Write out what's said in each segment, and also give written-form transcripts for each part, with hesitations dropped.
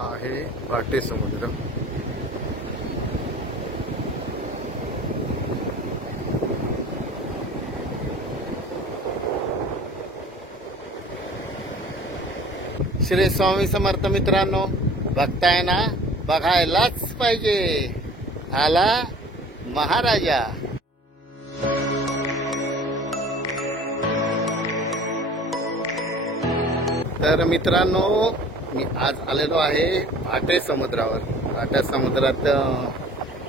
आहे भाटे समुद्र। श्री स्वामी समर्थ मित्रांनो, बघताय ना, बघायलाच पाहिजे, आला महाराजा। तर मित्रांनो, मी आज आलेलो आहे भाटे समुद्रावर। भाटे समुद्रात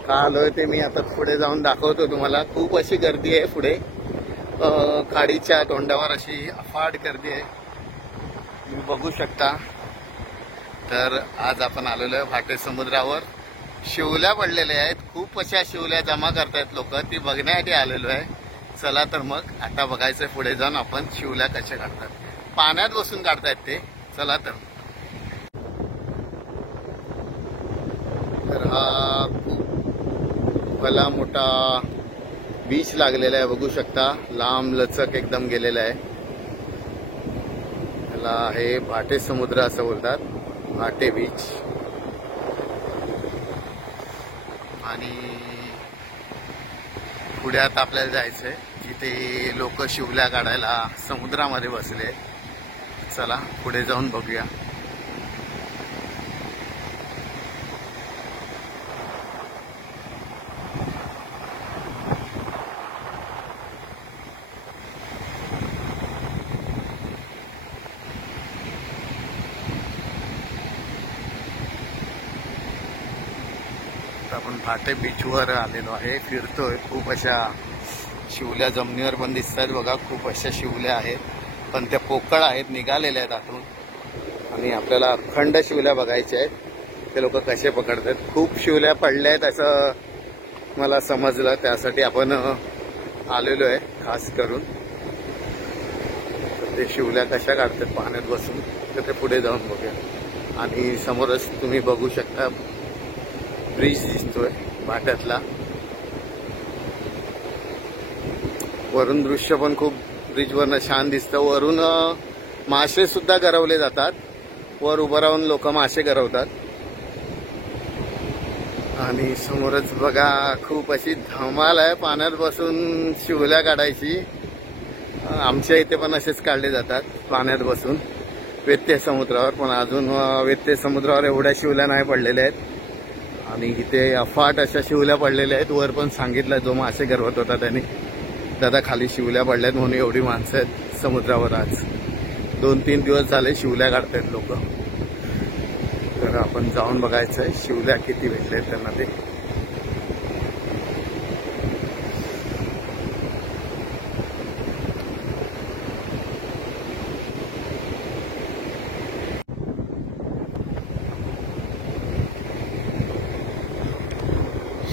का आलोय ते मी आता पुढे जाऊन दाखवतो तुम्हाला। खूप अशी गर्दी आहे पुढे, खाडीच्या तोंडावर अशी अफाट गर्दी आहे, तुम्ही बघू शकता। तर आज आपण आलेलो आहे भाटे समुद्रावर। शिवल्या पडलेल्या आहेत, खूप अशा शिवल्या जमा करतायत लोक, ती बघण्यासाठी आलेलो आहे। चला तर मग आता बघायचं पुढे जाऊन आपण शिवल्या कशा काढतात, पाण्यात बसून काढतायत ते। चला तर हा खूप भला मोठा बीच लागलेला आहे, बघू शकता, लांब लचक एकदम गेलेला आहे। त्याला हे भाटे समुद्र असं बोलतात, भाटे बीच। आणि पुढे आता आपल्याला जायचंय जिथे लोक शिवल्या काढायला समुद्रामध्ये बसले। चला पुढे जाऊन बघूया। आपण भाटे बीचवर आलेलो आहे, फिरतोय। खूप अशा शिवल्या जमिनीवर पण दिसतात बघा, खूप अशा शिवल्या आहेत, पण त्या पोकळ आहेत, निघालेल्या आहेत आतून। आणि आपल्याला अखंड शिवल्या बघायच्या आहेत, ते लोक कसे पकडतात। खूप शिवल्या पडल्या आहेत असं मला समजलं, त्यासाठी आपण आलेलो आहे खास करून। ते शिवल्या कशा काढतात पाण्यात बसून, तर ते पुढे जाऊन बघूया। आणि समोरच तुम्ही बघू शकता ब्रिज दिसतोय भाट्यातला, वरून दृश्य पण खूप ब्रिजवरनं छान दिसतं। वरून मासे सुद्धा गरवले जातात, वर उभं राहून लोक मासे गरवतात। आणि समोरच बघा खूप अशी धमाल आहे पाण्यात बसून शिवल्या काढायची। आमच्या इथे पण असेच काढले जातात पाण्यात बसून वेत्ते समुद्रावर, पण अजून वेत्ते समुद्रावर एवढ्या शिवल्या नाही पडलेल्या आहेत। आणि इथे अफाट अशा शिवल्या पडलेल्या आहेत। वर पण सांगितलं जो मासे गरवत होता त्यांनी, दादा खाली शिवल्या पडल्यात म्हणून एवढी माणसं आहेत समुद्रावर। आज 2-3 दिवस झाले शिवल्या काढतायत लोक। तर आपण जाऊन बघायचंय शिवल्या किती भेटलेत त्यांना ते।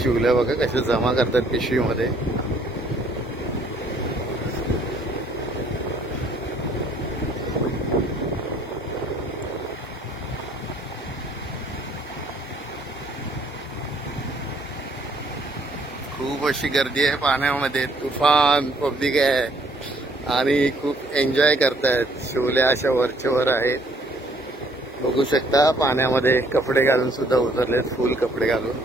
शिवल्या बघा कशा जमा करतात पिशवीमध्ये। खूप अशी गर्दी आहे पाण्यामध्ये, तुफान पब्लिक आहे आणि खूप एन्जॉय करतायत। शिवल्या अशा वरच्यावर आहेत, बघू शकता। पाण्यामध्ये कपडे घालून सुद्धा उतरलेत, फुल कपडे घालून।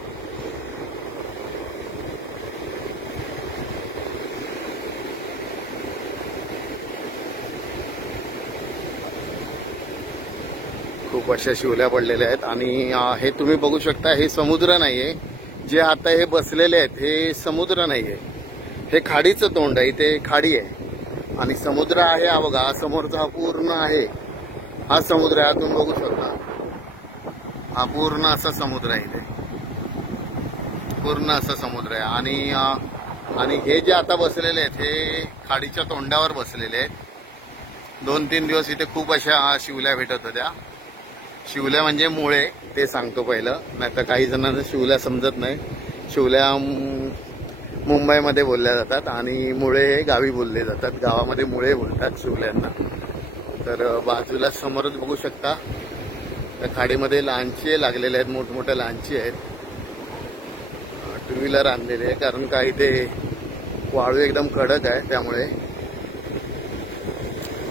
खूप अशा शिवल्या पडलेल्या आहेत। आणि हे तुम्ही बघू शकता, हे समुद्र नाहीये, जे आता हे बसलेले आहेत हे समुद्र नाहीये, हे खाडीचं तोंड आहे, इथे खाडी आहे आणि समुद्र आहे। हा बघा, हा समोरचा हा पूर्ण आहे, हा समुद्र आहे, आतून बघू शकता, हा पूर्ण असा समुद्र आहे, इथे पूर्ण असा समुद्र आहे। आणि हे जे आता बसलेले आहेत हे खाडीच्या तोंडावर बसलेले आहेत। 2-3 दिवस इथे खूप अशा शिवल्या भेटत होत्या। शिवल्या म्हणजे मुळे, ते सांगतो पहिलं, नाही तर काही जणांना शिवल्या समजत नाही। शिवल्या मुंबईमध्ये बोलल्या जातात आणि मुळे गावी बोलले जातात, गावामध्ये मुळे बोलतात शिवल्यांना। तर बाजूला समोरच बघू शकता, त्या खाडीमध्ये लांचे लागलेले आहेत, मोठमोठ्या लांची आहेत। 2 व्हीलर आणलेले आहे, कारण का इथे वाळू एकदम कडक आहे, त्यामुळे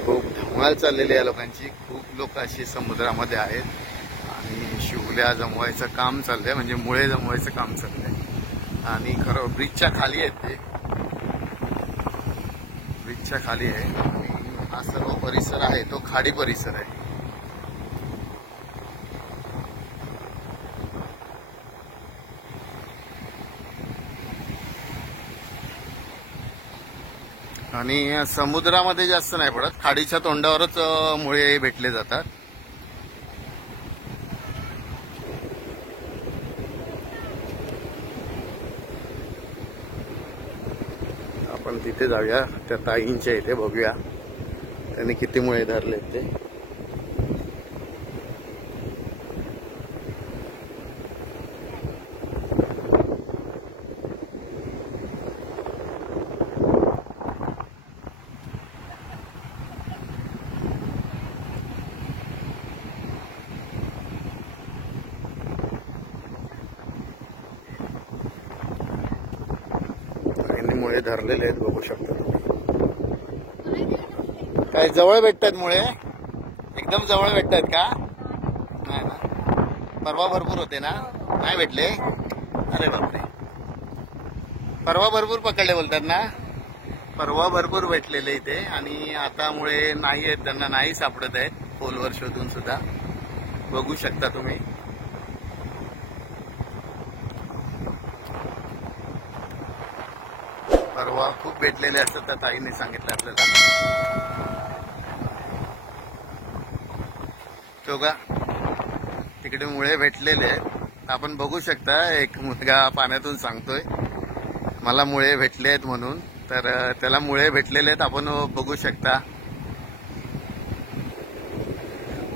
खूप धमाल चाललेली आहे लोकांची। खूप लोक अशी समुद्रामध्ये आहेत आणि शिवल्या जमवायचं काम चाललंय, म्हणजे मुळे जमवायचं काम चाललंय. आणि खरं ब्रिजच्या खाली आहेत ते, ब्रिजच्या खाली आहे. आणि हा सर्व परिसर आहे तो खाडी परिसर आहे. आणि समुद्रामध्ये जास्त नाही पडत, खाडीच्या तोंडावरच मुळे भेटले जातात. आपण तिथे जाऊया, त्या ताईंच्या इथे बघूया त्यांनी किती मुळे धरले ते. मुळे धरलेले आहेत, बघू शकता तुम्ही. काय जवळ भेटतात मुळे, एकदम जवळ भेटतात का? नाही ना, परवा भरपूर होते ना, नाही भेटले? अरे बापरे, परवा भरपूर पकडले बोलतात ना. परवा भरपूर भेटलेले इथे, आणि आता मुळे नाही आहेत, त्यांना नाही सापडत आहेत खोलवर शोधून सुद्धा. बघू शकता तुम्ही. परवा खूप भेटलेले असतात, त्या ताईने सांगितलं आपल्याला. तो का तिकडे मुळे भेटलेले आहेत, आपण बघू शकता. एक मुलगा पाण्यातून सांगतोय मला मुळे भेटले आहेत म्हणून, तर त्याला मुळे भेटलेले आहेत, आपण बघू शकता.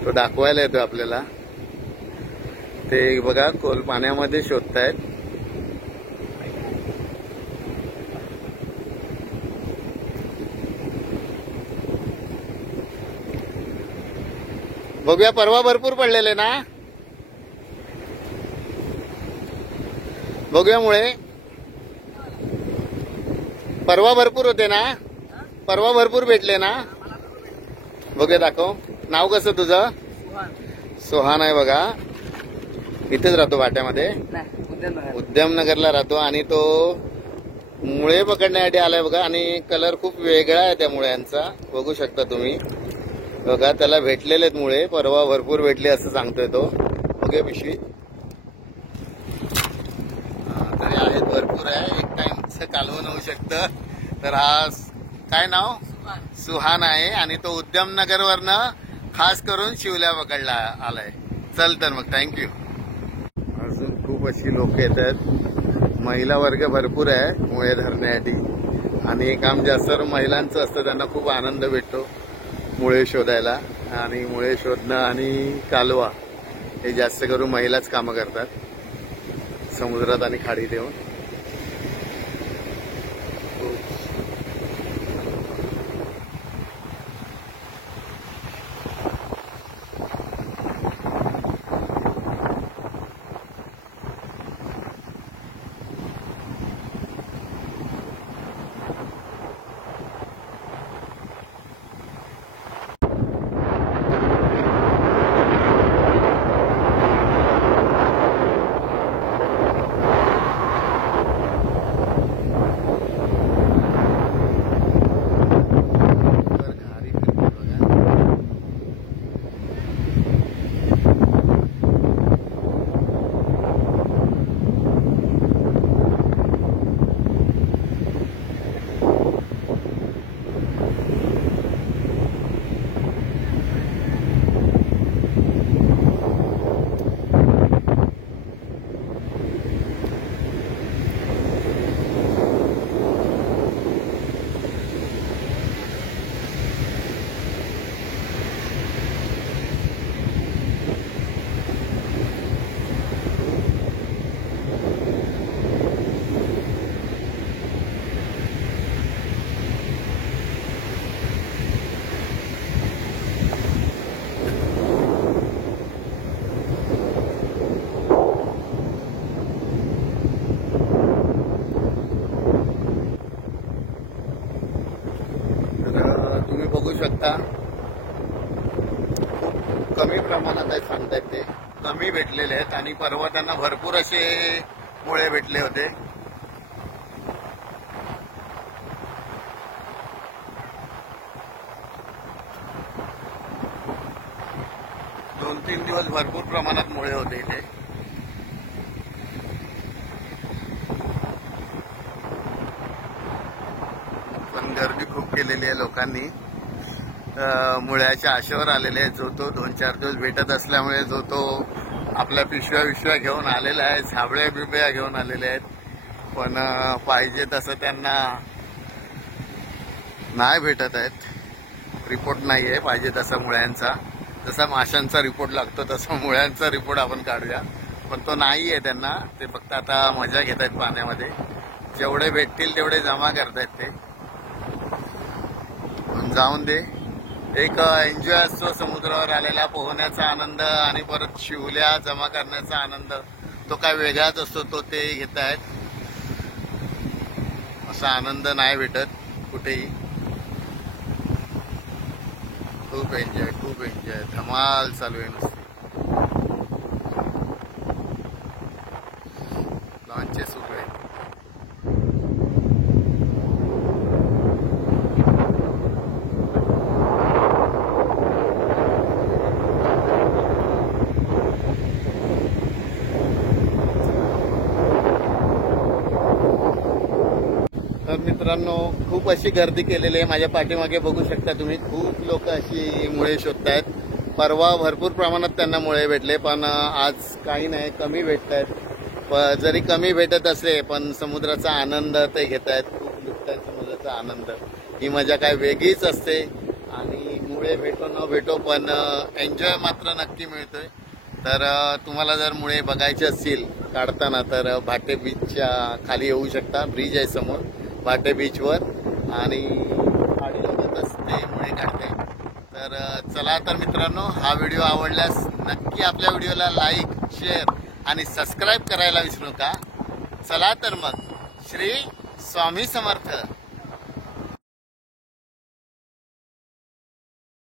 तो दाखवायला येतोय आपल्याला. ते बघा खोल पाण्यामध्ये शोधतायत. बघूया, परवा भरपूर पडलेले ना. बघूया मुळे, परवा भरपूर होते ना, परवा भरपूर भेटले ना. बघूया, दाखव. नाव कसं तुझं? सोहान आहे बघा. इथेच राहतो वाट्यामध्ये, उद्यमनगरला राहतो. आणि तो मुळे पकडण्यासाठी आलाय बघा. आणि कलर खूप वेगळा आहे त्या मुळ्यांचा, बघू शकता तुम्ही. बघा, त्याला भेटलेले आहेत मुळे, परवा भरपूर भेटले असं सांगतोय तो. बघूया पिशवी, तरी आहेत, भरपूर आहे. एक टाइमचं कालवण होऊ शकतं. तर हा काय नाव? सुहान आहे, आणि तो उद्यमनगर वरनं खास करून शिवल्या पकडला आलाय. चल तर मग, थँक्यू. अजून खूप अशी लोक येतात, महिला वर्ग भरपूर आहे मुळे धरण्यासाठी. आणि हे काम जास्त महिलांचं असतं, त्यांना खूप आनंद भेटतो मुळे शोधायला. आणि मुळे शोधणं आणि कालवा हे जास्त करून महिलाच कामं करतात समुद्रात आणि खाडीत येऊन. कमी भेटलेले आहेत आणि परवा त्यांना भरपूर असे मुळे भेटले होते. दोन तीन दिवस भरपूर प्रमाणात मुळे होते इथे. पण गर्दी खूप केलेली आहे लोकांनी. मुळ्याच्या आशेवर आलेले आहेत. जो तो 2-4 दिवस भेटत असल्यामुळे जो तो आपल्या पिशव्या घेऊन आलेला आहे. झाबळ्या बिबळ्या घेऊन आलेले आहेत. पण पाहिजे तसं त्यांना नाही भेटत आहेत. रिपोर्ट नाही आहे पाहिजे तसा मुळ्यांचा. जसा माशांचा रिपोर्ट लागतो तसा मुळ्यांचा रिपोर्ट आपण काढूया. पण तो नाही आहे त्यांना. ते फक्त आता मजा घेत आहेत पाण्यामध्ये. जेवढे भेटतील तेवढे जमा करतायत ते. पण जाऊन दे. एक एन्जॉय असतो समुद्रावर आलेला पोहण्याचा आनंद आणि परत शिवल्या जमा करण्याचा आनंद. तो काय वेगळाच असतो. तो ते घेत आहेत. असा आनंद नाही भेटत कुठेही. खूप एन्जॉय धमाल चालू आहे नुसती. लॉन्चेस सुरू आहे. तर मित्रांनो खूप अशी गर्दी केलेली आहे. माझ्या पाठीमागे बघू शकता तुम्ही. खूप लोक अशी मुळे शोधतायत. परवा भरपूर प्रमाणात त्यांना मुळे भेटले पण आज काही नाही कमी भेटत आहेत. जरी कमी भेटत असले पण समुद्राचा आनंद ते घेत आहेत. खूप लुटत आहेत समुद्राचा आनंद. ही मजा काय वेगळीच असते. आणि मुळे भेटो न भेटो पण एन्जॉय मात्र नक्की मिळतोय. तर तुम्हाला जर मुळे बघायचे असतील काढताना तर भाटे बीचच्या खाली येऊ शकता. ब्रिज आहे समोर भाटे बीचवर आणि गाडी लगतच ते मुळे काढते. तर चला तर मित्रांनो हा व्हिडिओ आवडल्यास नक्की आपल्या व्हिडिओला लाईक शेअर आणि सबस्क्राईब करायला विसरू नका. चला तर मग श्री स्वामी समर्थ.